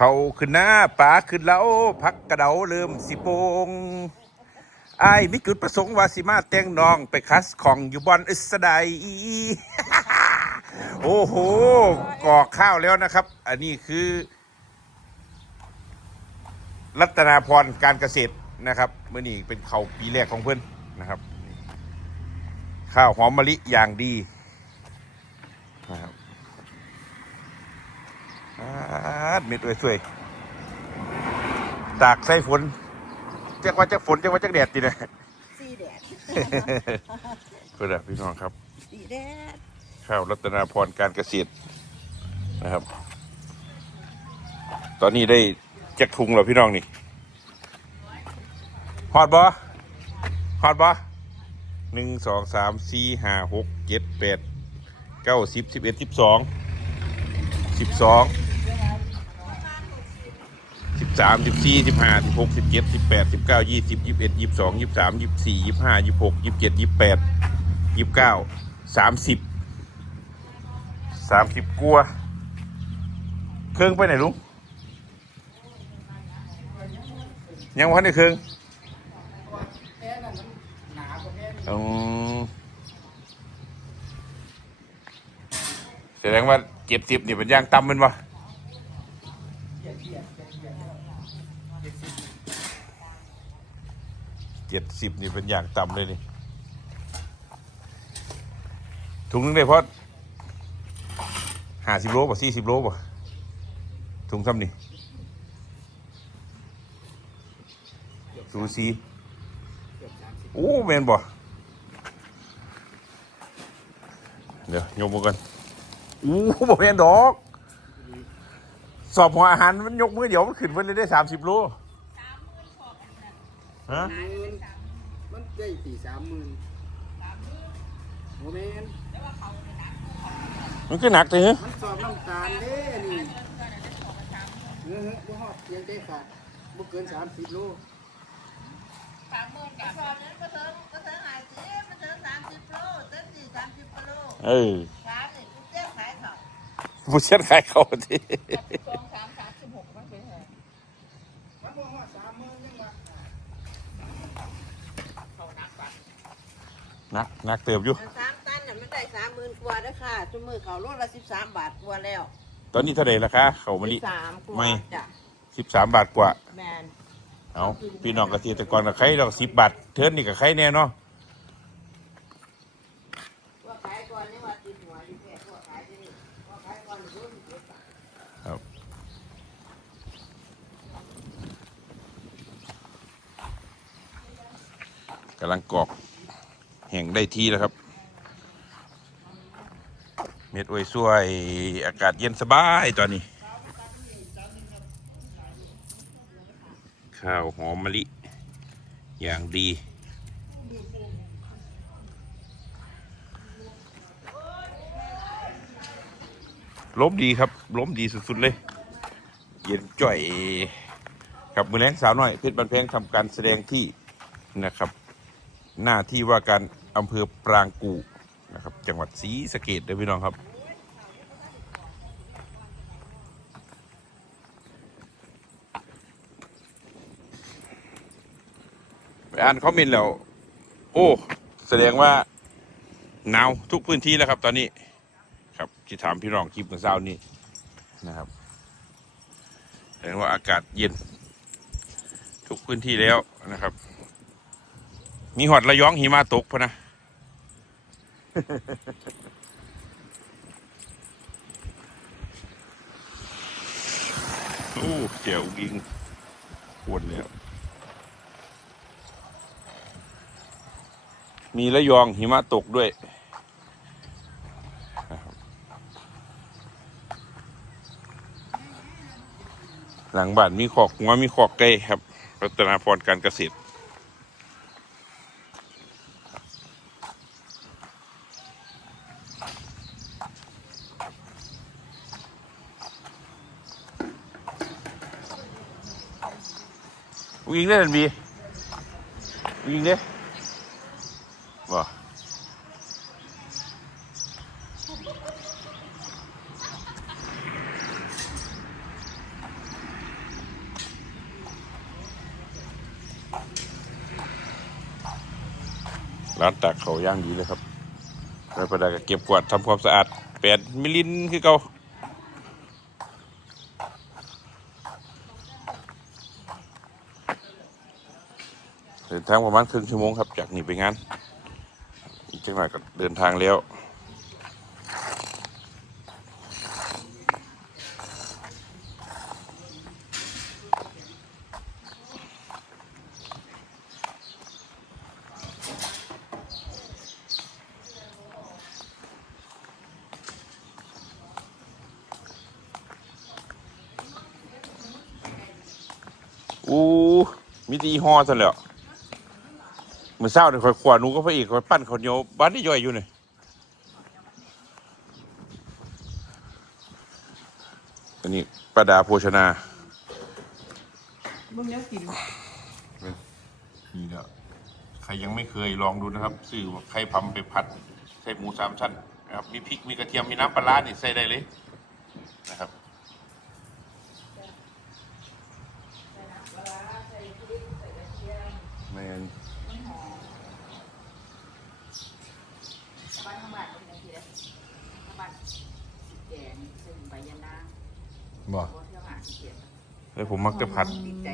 เขาขึ้นหน้าป่าขึ้นเล้าพักกระเดาเริ่มสิโปงไอ้มิจุดประสงค์วาสิมาแต่งน้องไปคัสของอยู่บอนอิสไดโอ้โหกอกข้าวแล้วนะครับ อันนี้คือ รัตนาพรการเกษตรนะครับเมื่อนี้เป็นเขาวปีแรกของเพื่อนนะครับ ข้าวหอมมะลิอย่างดีนะครับอา ดเม็ดสวยๆตากใส่ฝนจักว่าจักฝนจักว่าจักแดดดีนะสีแดดเพื่อนพี่น้องครับสีแดดข้าวรัตนาพรการเกษตรนะครับ ตอนนี้ได้แจ็คทุงแล้วพี่น้องนี่ฮอดบ่ฮอดบ่หนึ่งสองสามสี่ห้าหกเจ็ดแปดเก้าสิบสิบเอ็ดสิบสองสิบสอง สิบสามสิบสี่สิบห้าสิบหกสิบเจ็ดสิบแปดสิบเก้ายี่สิบยี่สิบเอ็ดยี่สิบสองยี่สิบสามยี่สิบสี่ยี่สิบห้ายี่สิบหกยี่สิบเจ็ดยี่สิบแปดยี่สิบเก้าสามสิบสามสิบกัวเครื่องไปไหนลุงยังวันในเครื่องอืมแสดงว่าเจ็บสิบนี่เป็นย่างต่ำมันวะเจ็ด สิบนี่เป็นอย่างต่ำเลยนี่ถุงนึงได้เพราะห้าสิบโลป่ะสี่สิบโลป่ะถุงซ้ำนี่สูสีโอ้แมนบ่เดี๋ยวยกมือกันโอ้บ่แมนดอก สอบหัวอาหารมันยกมือเดี๋ยวมันขึ้นไปเลยได้สามสิบโลฮะหมื่นมัน ได้สี่สามหมื่นโมเมนมันก็หนักเลยฮะมันสอบน้ำตาลเด้นี่เฮ้ยบ่ฮอดเพียงใจขาดบ่เกินสามสิบโลสามหมื่นกับสอนนั้นก็เถิงก็เถิงหายสิมันเถิงสามสิบโลเถิงสี่สามสิบกิโลเออสามนี่กูเจ้าขายเขาผู้เชี่ยวขายเขาทีสองสามสามสิบหกมันเป็นไง มันบ่ฮอดสามหมื่นยังว่า นักนักเติบอยู่ สามตันน่ะมันได้สามหมื่นกว่าแล้วค่ะชั่วมือเขาโลละสิบสามบาทกว่าแล้วตอนนี้เท่าไหร่ราคาเขาวมะลิสามกว่าไม่จ้ะสิบสามบาทกว่า แมนเอาพี่น้องเกษตรกรกับใครดอกสิบบาทเทิร์นนี่กับใครแน่เนาะว่าขายก่อนนี่ว่าติดหัวอยู่แค่ว่าขายที่นี่ว่าขายก่อนหรือว่าสิบเอ็ดบาทครับกำลังกรอก แห่งได้ที่แล้วครับ เม็ดอวยสวย อากาศเย็นสบายตอนนี้ ข้าวหอมมะลิ อย่างดีล้มดีครับล้มดีสุด ๆ เลย เย็นจ่อยกับมือแรงสาวน้อยเพชรบันเพงทำการแสดงที่นะครับ หน้าที่ว่าการ อำเภอปรางกูนะครับ จังหวัดศรีสะเกดเด้อพี่น้องครับ ไปอ่านคอมเมนต์แล้ว โอ้ แสดงว่าหนาวทุกพื้นที่แล้วครับตอนนี้ ครับที่ถามพี่รองคลิปเมื่อเช้านี้นะครับแสดงว่าอากาศเย็น ทุกพื้นที่แล้วนะครับ มีหอดระยองหิมะตกพะนะ โอ้เจ๋วยิงปวดแล้วมีระยองหิมะตกด้วยหลังบ้านมีขอกหัวมีขอกไก่ครับ รัตนาพรการเกษตร ยิงได้หรือบียิงได้บ่ร้านตักเขาย่างดีเลยครับไปประดาก็เก็บกวาดทำความสะอาดแปดมิลลินคือเก่า เดินทางประมาณครึ่งชั่วโมงครับ จากนี่ไปงานอีกจังหน่อยก็เดินทางแล้วอู้มีตีห่อซะแล้ว มือเศร้าเนี่ยคอยขวาหนูก็พระเอกคอยปั้นคนโยบ้านนี่ย่อยอยู่เนี่ยอันนี้ประดาโภชนามึงเนี้ยกินนี่แล้วใครยังไม่เคยลองดูนะครับซื้อไข่พำไปผัดใส่หมูสามชั้นนะครับมีพริกมีกระเทียมมีน้ำปลาร้านี่ใส่ได้เลยนะครับแมน บ้านข้างบ้านเป็นยังไงล่ะข้างบ้านแกงซึ่งใบยะนางบ่โคตรเที่ยวหาสิเกียรติแล้วผมมักจะผัดติดใจ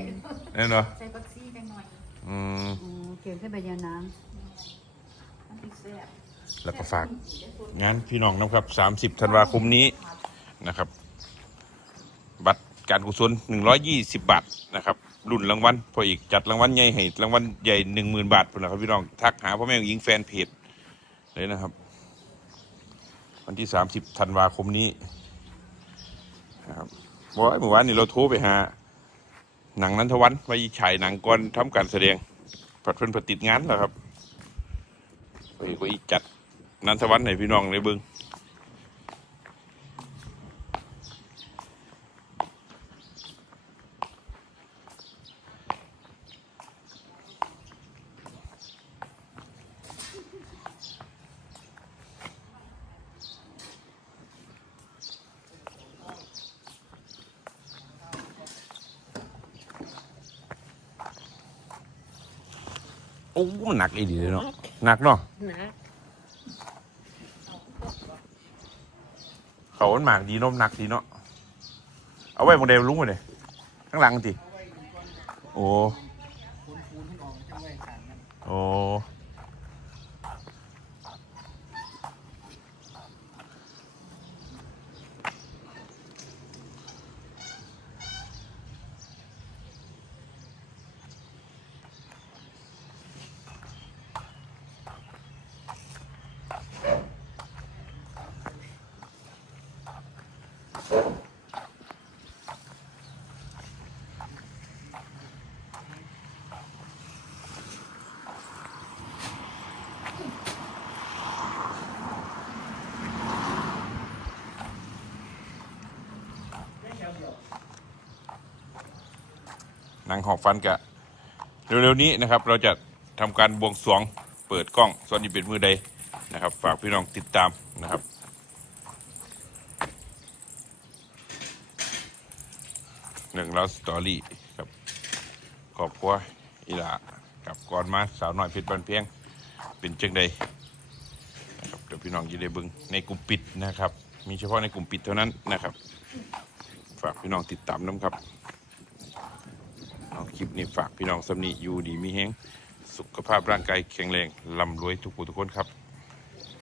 แน่เนาะใส่บักซี่จังหน่อยอืมอ๋อเกี่ยวกับใบยานางมันติดแซ่บแล้วก็ฝากงานพี่น้องนะครับ 30 ธันวาคมนี้นะครับ บัตรการกุศล 120 บาทนะครับ รุ่นรางวัลพออีกจัดรางวัลใหญ่ให้รางวัลใหญ่10,000บาทพุ่นนะครับพี่น้องทักหาพ่อแม่หญิงแฟนเพจเลยนะครับ วันที่30ธันวาคมนี้นะครับว่าเมื่อวานนี้เราโทรไปหา หนังนันทวันไปฉายหนังก่อนทำการแสดงผัดเพิ่นผัดติดงานแล้วครับไปก็อีจัดนันทวันให้พี่น้องเลยเบิง โอ้มันหนักอีดีเลยเนาะหนักเนาะนะเขามันหมากดีเนมหนักดีเนาะเอาไว้โมเดลลุงไปเลยข้างหลังติโอ้คนคูณให้อางนั้นโอ้หนังหอกฟันกะเร็วๆนี้นะครับ เราจะทำการบวงสรวงเปิดกล้องส่วนนี้เป็นมือใดนะครับ ฝากพี่น้องติดตามนะครับหนึ่งแล้วสตอรี่ครับครอบครัวอีหลากับก่อนมาสาวน้อยเพชรบันเพียงเป็นเจังใดนะครับเดี๋ยวพี่น้องยินได้บึงในกลุ่มปิดนะครับ มีเฉพาะในกลุ่มปิดเท่านั้นนะครับ ฝากพี่น้องติดตามน้ำครับ เอาคลิปนี้ฝากพี่น้องสำนีอยู่ดีมีแฮงสุขภาพร่างกายแข็งแรงลำรวยทุกผู้ทุกคนครับ